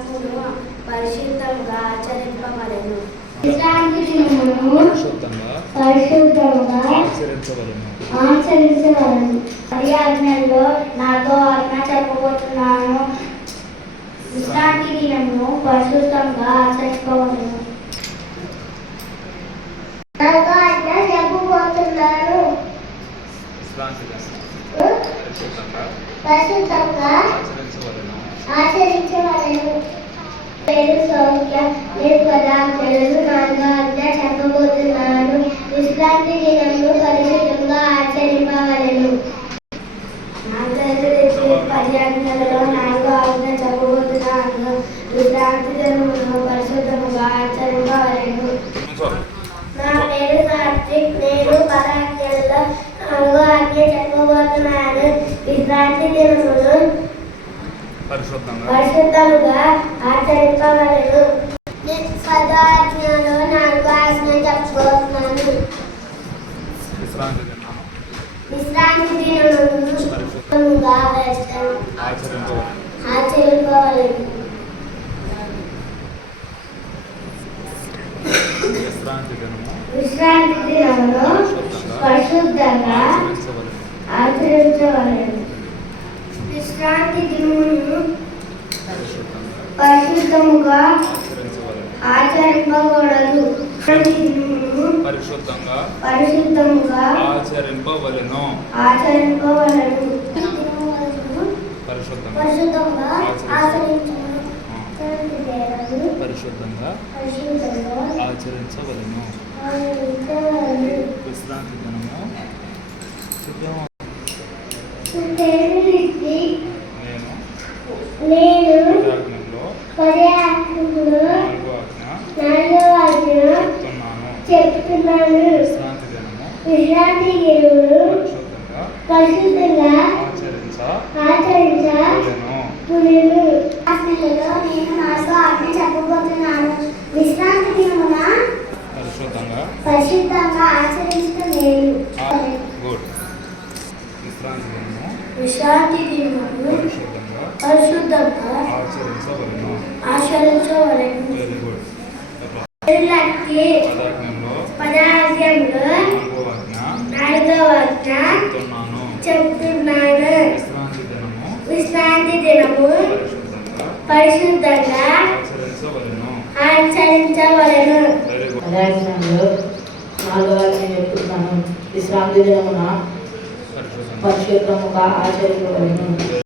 దినమును పరిశుద్ధంగా ఆచరింపవలెను. విశ్రాంతి దినమును పరిశుద్ధంగా ఆచరించవలెను. పది ఆజ్ఞల్లో నాలుగో ఆజ్ఞ చెప్పబోతున్నాను. విశ్రాంతి దినమును పరిశుద్ధంగా ఆచరింపవలెను. నాలుగో ఆజ్ఞ చెప్పబోతున్నాను. పరిశుద్ధంగా ఆచరించవలెను. చెప్పబోతున్నాను. విశ్రాంతి దినమును పరిశుద్ధంగా ఆచరింపవలెను. పది ఆజ్ఞలలో నాలుగో ఆజ్ఞ చెప్పబోతున్నాను. విశ్రాంతి దినమును పరిశుద్ధంగా ఆచరింపవలెను. నా పేరు కార్తిక్. నేను 10 ఆజ్ఞలలో నాలుగో ఆజ్ఞ చెప్పబోతున్నాను. విశ్రాంతి దినమును పరిశుద్ధంగా ఆచరింపవలెను. నేను 10 ఆజ్ఞలో నాలుగో ఆజ్ఞ చెప్పబోతున్నాను. విశ్రాంతి దినమును పరిశుద్ధంగా ఆచరింపవలెను. విశ్రాంతి దినమును పరిశుద్ధంగా ఆచరించవలెను. విశ్రాంతి దినమును పరిశుద్ధముగా ఆచరింపకూడదు. పరిశుద్ధంగా ఆచరింపవలెను. పరిశుద్ధంగా ఆచరించవలెను. విశ్రాంతి దినము నేను చెప్తున్నాను. విశ్రాంతి దినమును పరిశుద్ధంగా ఆచరించవలెను. నేను 4 ఆజ్ఞ చెప్పబోతున్నాను. విశ్రాంతి దినమున పరిశుద్ధంగా ఆచరించడం లేదు. విశ్రాంతి దినమును పరిశుద్ధంగా ఆచరించవలెను. 10 ఆజ్ఞల్లో 4వ ఆజ్ఞ చెప్తున్నాను. విశ్రాంతి దినము పరిశుద్ధంగా ఆచరించవలెను. 4వ ఆజ్ఞ చెప్తున్నాను. విశ్రాంతి దినమున పరిశుద్ధముగా ఆచరించవలెను.